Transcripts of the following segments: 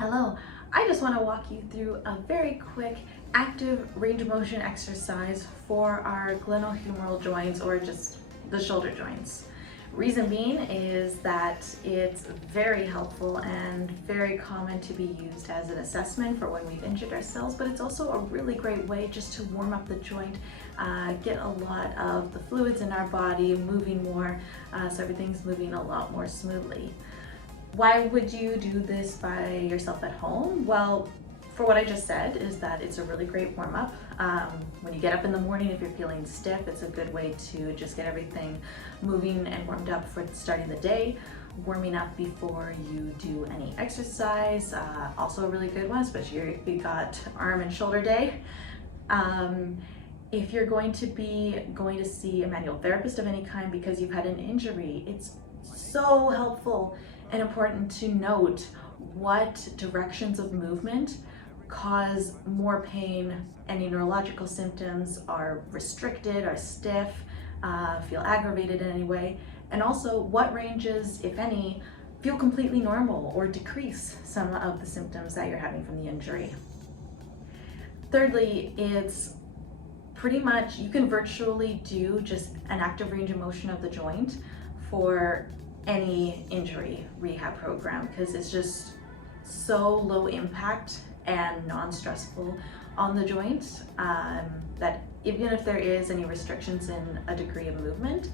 Hello, I just want to walk you through a very quick active range of motion exercise for our glenohumeral joints, or just the shoulder joints. Reason being is that it's very helpful and very common to be used as an assessment for when we've injured ourselves, but it's also a really great way just to warm up the joint, get a lot of the fluids in our body moving more, so everything's moving a lot more smoothly. Why would you do this by yourself at home? Well, for what I just said is that it's a really great warm-up. When you get up in the morning, if you're feeling stiff, it's a good way to just get everything moving and warmed up for starting the day. Warming up before you do any exercise, also a really good one, especially if you got arm and shoulder day. If you're going to see a manual therapist of any kind because you've had an injury, it's so helpful and important to note what directions of movement cause more pain. Any neurological symptoms are restricted, are stiff, feel aggravated in any way, and also what ranges, if any, feel completely normal or decrease some of the symptoms that you're having from the injury. Thirdly, it's pretty much, you can virtually do just an active range of motion of the joint for any injury rehab program, because it's just so low impact and non-stressful on the joint, that even if there is any restrictions in a degree of movement,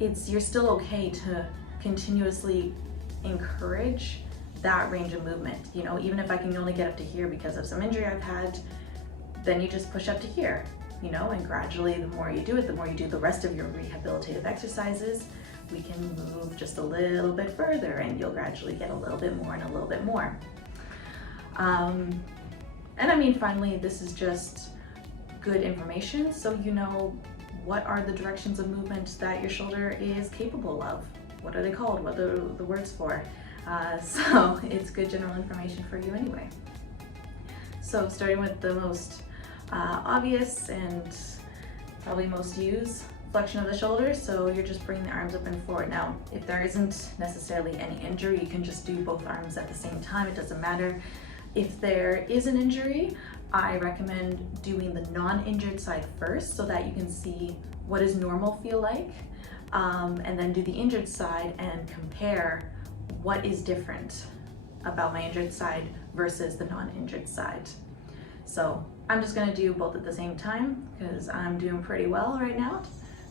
you're still okay to continuously encourage that range of movement. You know, even if I can only get up to here because of some injury I've had, then you just push up to here, you know, and gradually the more you do it, the more you do the rest of your rehabilitative exercises, we can move just a little bit further and you'll gradually get a little bit more and a little bit more. And I mean, finally, this is just good information, so you know what are the directions of movement that your shoulder is capable of. What are they called? What are the words for? So it's good general information for you anyway. So starting with the most obvious and probably most used, flexion of the shoulders. So you're just bringing the arms up and forward. Now, if there isn't necessarily any injury, you can just do both arms at the same time. It doesn't matter. If there is an injury, I recommend doing the non-injured side first so that you can see what does normal feel like, and then do the injured side and compare what is different about my injured side versus the non-injured side. So I'm just gonna do both at the same time because I'm doing pretty well right now.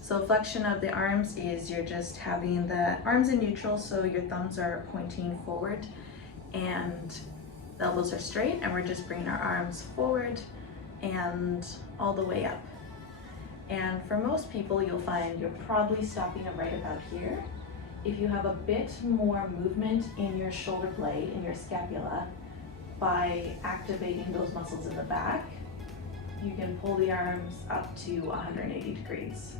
So flexion of the arms is you're just having the arms in neutral, so your thumbs are pointing forward and the elbows are straight, and we're just bringing our arms forward and all the way up. And for most people, you'll find you're probably stopping right about here. If you have a bit more movement in your shoulder blade, in your scapula, by activating those muscles in the back, you can pull the arms up to 180 degrees.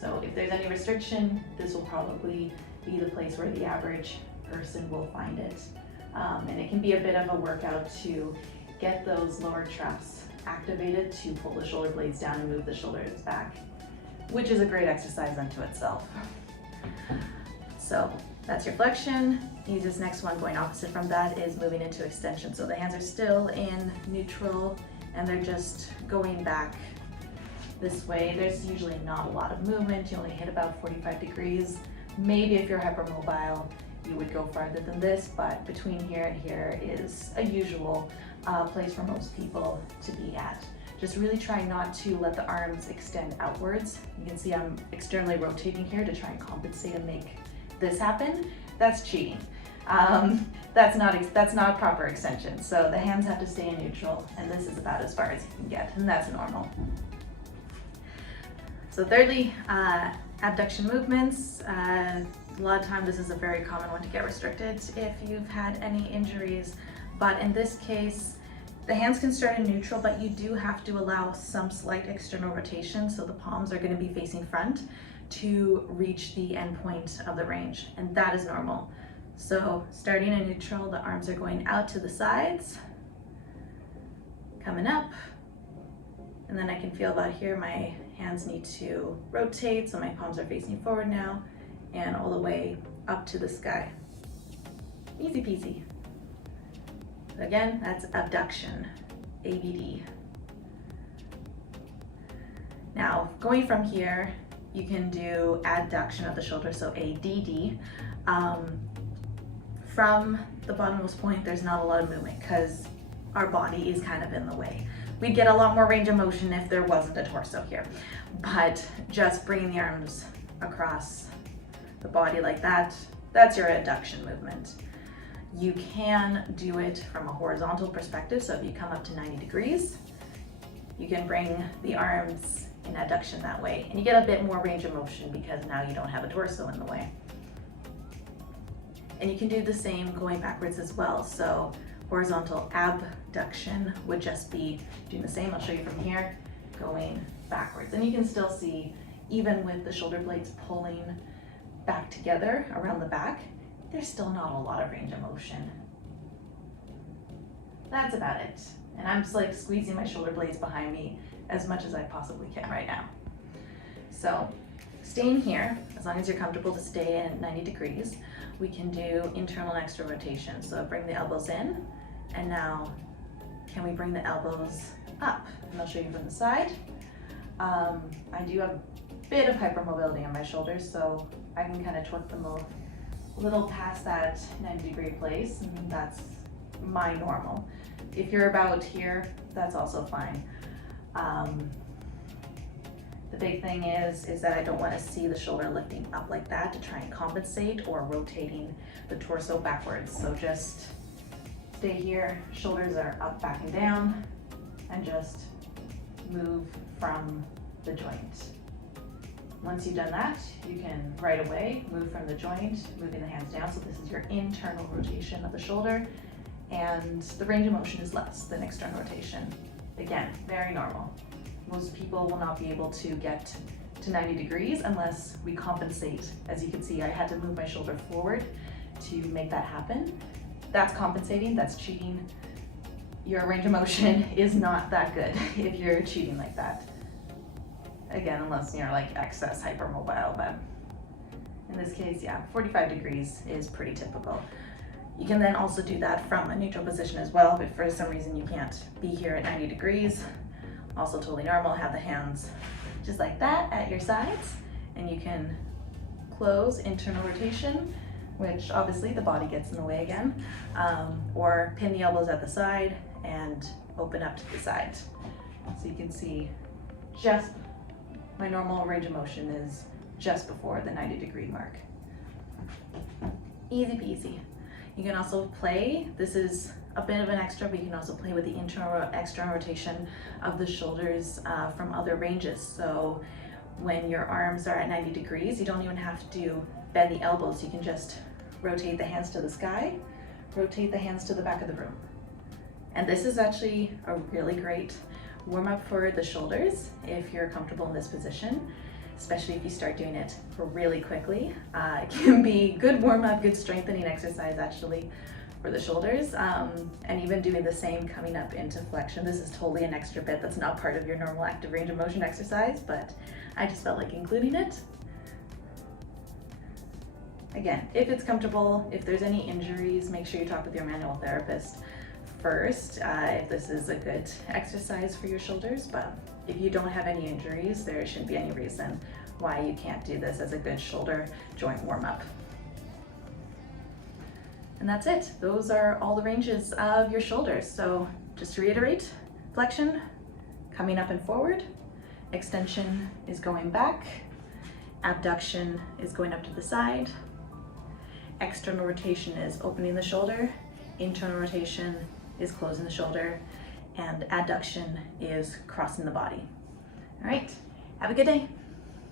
So if there's any restriction, this will probably be the place where the average person will find it. And it can be a bit of a workout to get those lower traps activated to pull the shoulder blades down and move the shoulders back, which is a great exercise unto itself. So that's your flexion. This next one, going opposite from that, is moving into extension. So the hands are still in neutral and they're just going back this way. There's usually not a lot of movement. You only hit about 45 degrees. Maybe if you're hypermobile, you would go farther than this, but between here and here is a usual place for most people to be at. Just really try not to let the arms extend outwards. You can see I'm externally rotating here to try and compensate and make this happen. That's cheating. That's not a proper extension. So the hands have to stay in neutral, and this is about as far as you can get, and that's normal. So thirdly, abduction movements. A lot of time this is a very common one to get restricted if you've had any injuries, but in this case, the hands can start in neutral, but you do have to allow some slight external rotation, so the palms are going to be facing front to reach the end point of the range, and that is normal. So starting in neutral, the arms are going out to the sides, coming up, and then I can feel about here my hands need to rotate, so my palms are facing forward now, and all the way up to the sky. Easy peasy. Again, that's abduction, ABD. Now, going from here, you can do adduction of the shoulder, so ADD. From the bottommost point, there's not a lot of movement because our body is kind of in the way. We'd get a lot more range of motion if there wasn't a torso here, but just bringing the arms across the body like that, that's your adduction movement. You can do it from a horizontal perspective, so if you come up to 90 degrees, you can bring the arms in adduction that way, and you get a bit more range of motion because now you don't have a torso in the way. And you can do the same going backwards as well. So horizontal abduction would just be doing the same. I'll show you from here, going backwards. And you can still see, even with the shoulder blades pulling back together around the back, there's still not a lot of range of motion. That's about it. And I'm just like squeezing my shoulder blades behind me as much as I possibly can right now. So staying here, as long as you're comfortable to stay in 90 degrees, we can do internal and external rotation. So bring the elbows in, and now can we bring the elbows up? And I'll show you from the side. I do have a bit of hypermobility on my shoulders, so I can kind of torque them a little past that 90-degree place, and that's my normal. If you're about here, that's also fine. The big thing is that I don't want to see the shoulder lifting up like that to try and compensate, or rotating the torso backwards. So just stay here, shoulders are up, back, and down, and just move from the joint. Once you've done that, you can right away move from the joint, moving the hands down. So this is your internal rotation of the shoulder, and the range of motion is less than external rotation. Again, very normal. Most people will not be able to get to 90 degrees unless we compensate. As you can see, I had to move my shoulder forward to make that happen. That's compensating, that's cheating. Your range of motion is not that good if you're cheating like that. Again, unless you're like excess hypermobile, but in this case, yeah, 45 degrees is pretty typical. You can then also do that from a neutral position as well, but for some reason you can't be here at 90 degrees. Also totally normal, have the hands just like that at your sides, and you can close internal rotation, which obviously the body gets in the way again, or pin the elbows at the side and open up to the side. So you can see just my normal range of motion is just before the 90-degree mark. Easy peasy. You can also play, this is a bit of an extra, but you can also play with the internal external rotation of the shoulders from other ranges. So when your arms are at 90 degrees, you don't even have to bend the elbows. You can just rotate the hands to the sky, rotate the hands to the back of the room. And this is actually a really great warm up for the shoulders if you're comfortable in this position, especially if you start doing it really quickly. It can be good warm up, good strengthening exercise actually for the shoulders, and even doing the same coming up into flexion. This is totally an extra bit that's not part of your normal active range of motion exercise, but I just felt like including it. Again, if it's comfortable, if there's any injuries, make sure you talk with your manual therapist first if this is a good exercise for your shoulders. But if you don't have any injuries, there shouldn't be any reason why you can't do this as a good shoulder joint warm-up. And that's it. Those are all the ranges of your shoulders. So just to reiterate, flexion, coming up and forward, extension is going back, abduction is going up to the side, external rotation is opening the shoulder, internal rotation is closing the shoulder, and adduction is crossing the body. All right, have a good day.